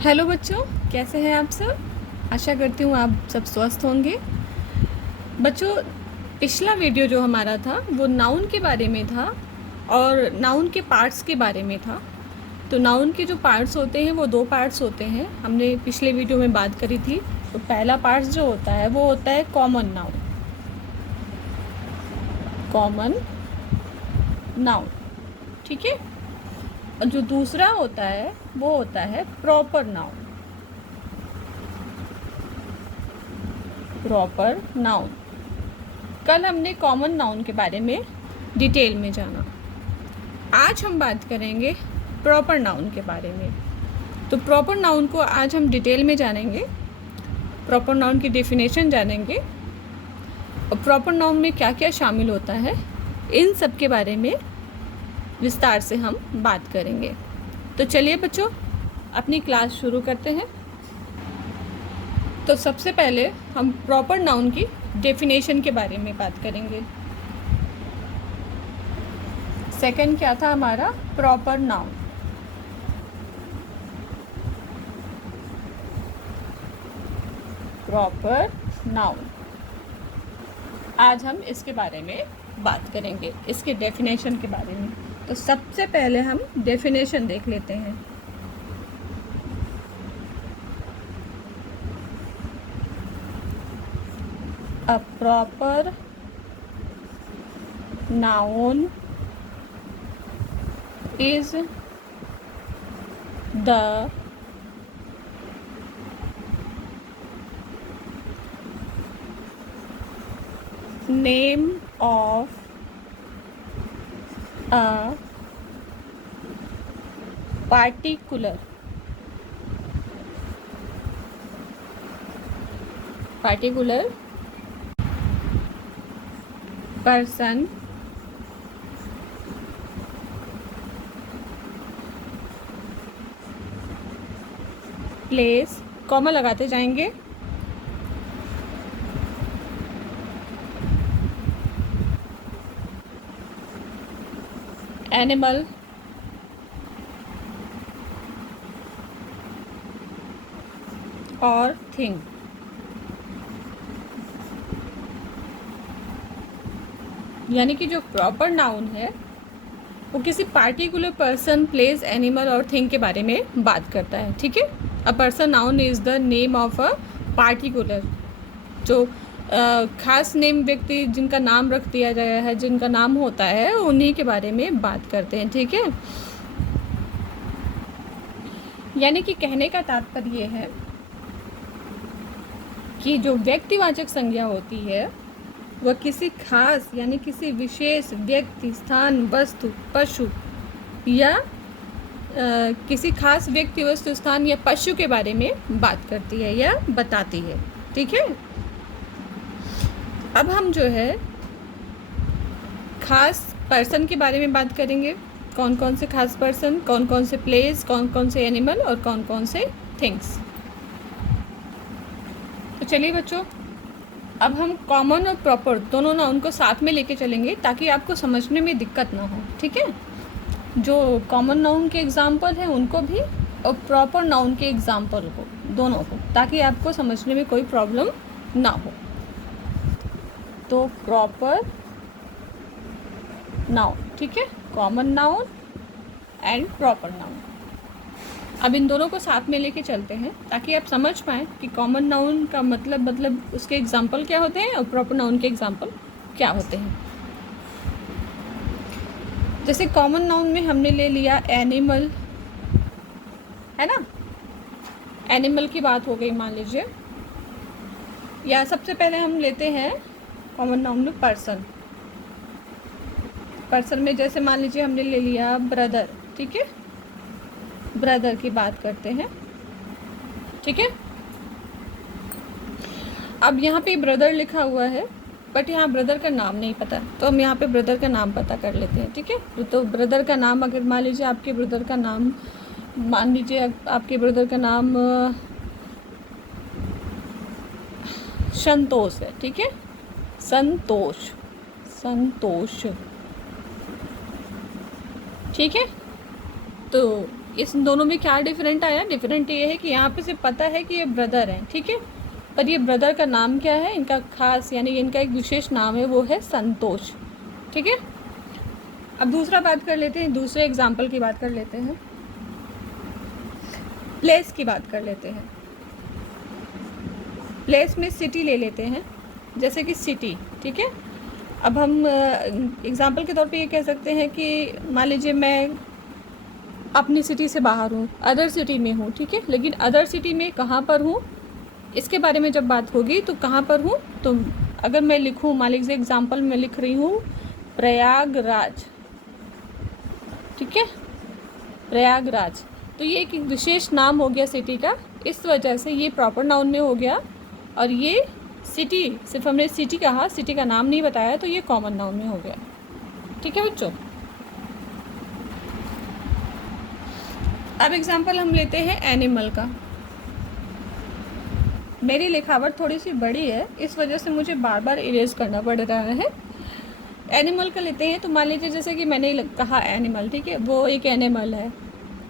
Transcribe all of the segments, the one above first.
Hello बच्चों, कैसे हैं आप सब। आशा करती हूँ आप सब स्वस्थ होंगे। बच्चों, पिछला वीडियो जो हमारा था वो नाउन के बारे में था और नाउन के पार्ट्स के बारे में था। तो नाउन के जो पार्ट्स होते हैं वो दो पार्ट्स होते हैं, हमने पिछले वीडियो में बात करी थी। तो पहला पार्ट्स जो होता है वो होता है कॉमन नाउन। कॉमन नाउन, ठीक है। और जो दूसरा होता है वो होता है प्रॉपर नाउन। Proper noun. कल हमने कॉमन नाउन के बारे में डिटेल में जाना। आज हम बात करेंगे प्रॉपर नाउन के बारे में। तो प्रॉपर नाउन को आज हम डिटेल में जानेंगे, प्रॉपर नाउन की डेफिनेशन जानेंगे और प्रॉपर नाउन में क्या क्या शामिल होता है, इन सब के बारे में विस्तार से हम बात करेंगे। तो चलिए बच्चों, अपनी क्लास शुरू करते हैं। तो सबसे पहले हम प्रॉपर नाउन की डेफिनेशन के बारे में बात करेंगे। सेकंड क्या था हमारा, प्रॉपर नाउन। प्रॉपर नाउन, आज हम इसके बारे में बात करेंगे, इसके डेफिनेशन के बारे में। तो सबसे पहले हम डेफिनेशन देख लेते हैं। A proper noun is the name of a particular person, place, comma लगाते जाएंगे, एनिमल, और थिंग। यानी कि जो प्रॉपर नाउन है वो किसी पार्टिकुलर पर्सन, प्लेस, एनिमल और थिंग के बारे में बात करता है, ठीक है। A person noun is the name of a particular, जो खास नेम व्यक्ति जिनका नाम रख दिया गया है, जिनका नाम होता है, उन्हीं के बारे में बात करते हैं, ठीक है। यानी कि कहने का तात्पर्य है कि जो व्यक्तिवाचक संज्ञा होती है वह किसी खास यानी किसी विशेष व्यक्ति, स्थान, वस्तु, पशु या किसी खास व्यक्ति, वस्तु, स्थान या पशु के बारे में बात करती है या बताती है, ठीक है। अब हम जो है खास पर्सन के बारे में बात करेंगे। कौन कौन से खास पर्सन, कौन कौन से प्लेस, कौन कौन से एनिमल और कौन कौन से थिंग्स। तो चलिए बच्चों, अब हम कॉमन और प्रॉपर दोनों नाउन को साथ में लेके चलेंगे ताकि आपको समझने में दिक्कत ना हो, ठीक है। जो कॉमन नाउन के एग्जाम्पल हैं उनको भी और प्रॉपर नाउन के एग्जाम्पल को, दोनों को, ताकि आपको समझने में कोई प्रॉब्लम ना हो। तो प्रॉपर नाउन, ठीक है, common noun and proper noun. अब इन दोनों को साथ में लेके चलते हैं ताकि आप समझ पाएँ कि कॉमन नाउन का मतलब उसके एग्जाम्पल क्या होते हैं और प्रॉपर नाउन के एग्जाम्पल क्या होते हैं। जैसे कॉमन नाउन में हमने ले लिया एनिमल, है ना। एनिमल की बात हो गई मान लीजिए, या सबसे पहले हम लेते हैं कॉमन नाउन में पर्सन। पर्सन में जैसे मान लीजिए हमने ले लिया ब्रदर, ठीक है, ब्रदर की बात करते हैं, ठीक है। अब यहाँ पे ब्रदर लिखा हुआ है बट यहाँ ब्रदर का नाम नहीं पता, तो हम यहाँ पे ब्रदर का नाम पता कर लेते हैं, ठीक है। तो ब्रदर का नाम, अगर मान लीजिए आपके ब्रदर का नाम, मान लीजिए आपके ब्रदर का नाम संतोष है, ठीक है, संतोष, संतोष, ठीक है। तो इस दोनों में क्या डिफरेंट आया? डिफरेंट ये है कि यहाँ पे सिर्फ पता है कि ये ब्रदर हैं, ठीक है, पर ये ब्रदर का नाम क्या है, इनका खास यानी इनका एक विशेष नाम है, वो है संतोष, ठीक है। अब दूसरा बात कर लेते हैं, दूसरे एग्जाम्पल की बात कर लेते हैं, प्लेस की बात कर लेते हैं। प्लेस में सिटी ले लेते हैं, जैसे कि सिटी, ठीक है। अब हम एग्जाम्पल के तौर पे ये कह सकते हैं कि मान लीजिए मैं अपनी सिटी से बाहर हूँ, अदर सिटी में हूँ, ठीक है, लेकिन अदर सिटी में कहाँ पर हूँ इसके बारे में जब बात होगी तो कहाँ पर हूँ, तो अगर मैं लिखूँ, मान लीजिए एग्जाम्पल मैं लिख रही हूँ प्रयागराज, ठीक है, प्रयागराज, तो ये एक विशेष नाम हो गया सिटी का, इस वजह से ये प्रॉपर नाउन में हो गया, और ये सिटी सिर्फ हमने सिटी कहा, सिटी का नाम नहीं बताया, तो ये कॉमन नाउन में हो गया, ठीक है बच्चों। अब एग्जाम्पल हम लेते हैं एनिमल का। मेरी लिखावट थोड़ी सी बड़ी है, इस वजह से मुझे बार बार इरेज करना पड़ रहा है। एनिमल का लेते हैं, तो मान लीजिए जैसे कि मैंने कहा एनिमल, ठीक है, वो एक एनिमल है,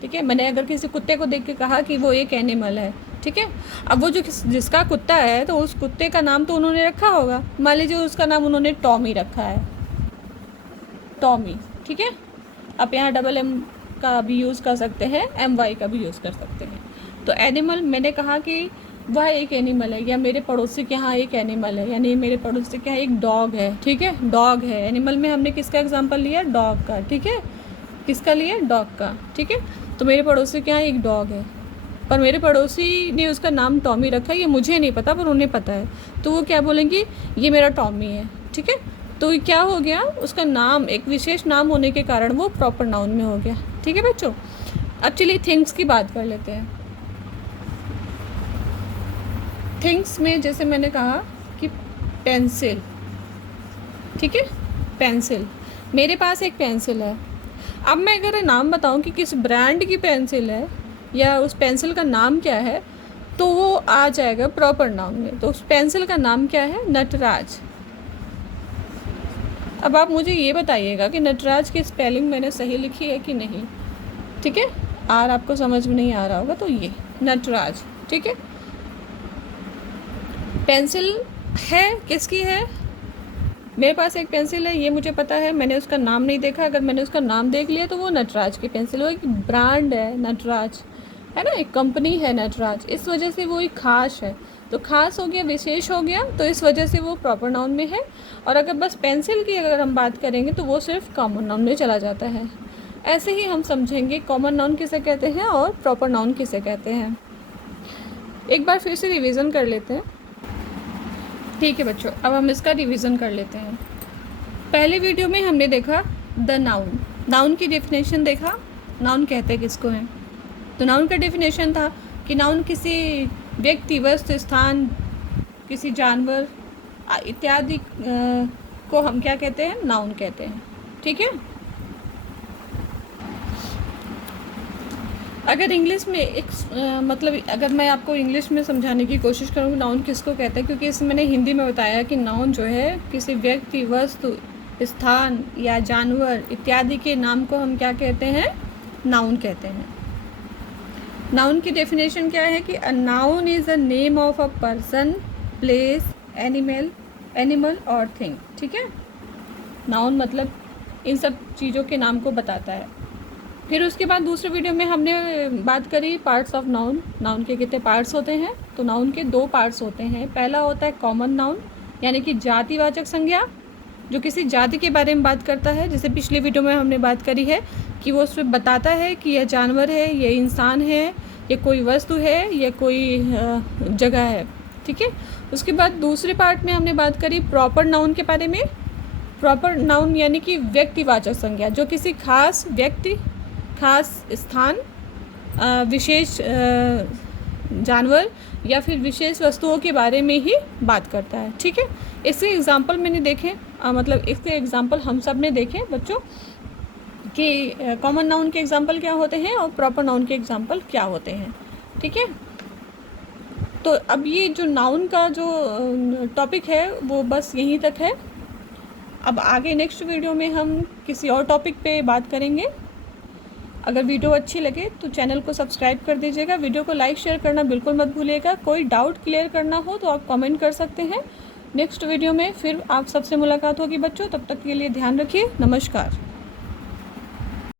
ठीक है। मैंने अगर किसी कुत्ते को देख के कहा कि वो एक एनिमल है, ठीक है। अब वो जो जिसका कुत्ता है, तो उस कुत्ते का नाम तो उन्होंने रखा होगा, मान लीजिए उसका नाम उन्होंने टॉमी रखा है, टॉमी, ठीक है। आप यहाँ डबल एम का भी यूज़ कर सकते हैं, MY का भी यूज़ कर सकते हैं। तो एनिमल मैंने कहा कि वह एक एनिमल है, या मेरे पड़ोसी के यहाँ एक एनिमल है, यानी मेरे पड़ोसी के यहाँ एक डॉग है, ठीक है, डॉग है। एनिमल में हमने किसका एग्जांपल लिया? डॉग का, ठीक है, किसका लिया? डॉग का, ठीक है। तो मेरे पड़ोसी के यहाँ एक डॉग है, पर मेरे पड़ोसी ने उसका नाम टॉमी रखा है, ये मुझे नहीं पता पर उन्हें पता है, तो वो क्या बोलेंगे? ये मेरा टॉमी है, ठीक है। तो ये क्या हो गया? उसका नाम एक विशेष नाम होने के कारण वो प्रॉपर नाउन में हो गया, ठीक है बच्चों। अब चलिए थिंग्स की बात कर लेते हैं। थिंग्स में जैसे मैंने कहा कि पेंसिल, ठीक है, पेंसिल, मेरे पास एक पेंसिल है। अब मैं अगर नाम बताऊं कि किस ब्रांड की पेंसिल है या उस पेंसिल का नाम क्या है, तो वो आ जाएगा प्रॉपर नाउन में। तो उस पेंसिल का नाम क्या है? नटराज। अब आप मुझे ये बताइएगा कि नटराज की स्पेलिंग मैंने सही लिखी है कि नहीं, ठीक है। आर आपको समझ में नहीं आ रहा होगा, तो ये नटराज, ठीक है। पेंसिल है किसकी है? मेरे पास एक पेंसिल है, ये मुझे पता है, मैंने उसका नाम नहीं देखा। अगर मैंने उसका नाम देख लिया तो वो नटराज की पेंसिल, वो एक ब्रांड है नटराज, है ना, एक कंपनी है नटराज, इस वजह से वो एक खास है। तो खास हो गया, विशेष हो गया, तो इस वजह से वो प्रॉपर नाउन में है। और अगर बस पेंसिल की अगर हम बात करेंगे तो वो सिर्फ कॉमन नाउन में चला जाता है। ऐसे ही हम समझेंगे कॉमन नाउन किसे कहते हैं और प्रॉपर नाउन किसे कहते हैं। एक बार फिर से रिवीजन कर लेते हैं, ठीक है बच्चों। अब हम इसका रिवीजन कर लेते हैं। पहले वीडियो में हमने देखा द नाउन, नाउन की डेफिनेशन देखा, नाउन कहते किसको हैं। तो नाउन का डेफिनेशन था कि नाउन किसी व्यक्ति, वस्तु, स्थान, किसी जानवर इत्यादि को हम क्या कहते हैं? नाउन कहते हैं, ठीक है। अगर इंग्लिश में एक मतलब अगर मैं आपको इंग्लिश में समझाने की कोशिश करूँ नाउन किसको कहते हैं, क्योंकि इसमें मैंने हिंदी में बताया कि नाउन जो है किसी व्यक्ति, वस्तु, स्थान या जानवर इत्यादि के नाम को हम क्या कहते हैं? नाउन कहते हैं। नाउन की डेफिनेशन क्या है कि a noun is a name of a person, place, animal और थिंग, ठीक है। नाउन मतलब इन सब चीज़ों के नाम को बताता है। फिर उसके बाद दूसरे वीडियो में हमने बात करी पार्ट्स ऑफ नाउन, नाउन के कितने पार्ट्स होते हैं। तो नाउन के 2 पार्ट्स होते हैं। पहला होता है कॉमन नाउन, यानी कि जातिवाचक संज्ञा, जो किसी जाति के बारे में बात करता है। जैसे पिछले वीडियो में हमने बात करी है कि वो उसमें बताता है कि यह जानवर है, ये इंसान है, ये कोई वस्तु है, ये कोई जगह है, ठीक है। उसके बाद दूसरे पार्ट में हमने बात करी प्रॉपर नाउन के बारे में। प्रॉपर नाउन यानी कि व्यक्तिवाचक संज्ञा, जो किसी खास व्यक्ति, खास स्थान, विशेष जानवर या फिर विशेष वस्तुओं के बारे में ही बात करता है, ठीक है। इसके एग्जाम्पल मैंने देखे, मतलब इसके एग्जाम्पल हम सब ने देखे बच्चों कि कॉमन नाउन के एग्जाम्पल क्या होते हैं और प्रॉपर नाउन के एग्जाम्पल क्या होते हैं, ठीक है। तो अब ये जो नाउन का जो टॉपिक है वो बस यहीं तक है। अब आगे नेक्स्ट वीडियो में हम किसी और टॉपिक पे बात करेंगे। अगर वीडियो अच्छी लगे तो चैनल को सब्सक्राइब कर दीजिएगा। वीडियो को लाइक शेयर करना बिल्कुल मत भूलिएगा। कोई डाउट क्लियर करना हो तो आप कमेंट कर सकते हैं। नेक्स्ट वीडियो में फिर आप सबसे मुलाकात होगी बच्चों। तब तक के लिए ध्यान रखिए। नमस्कार।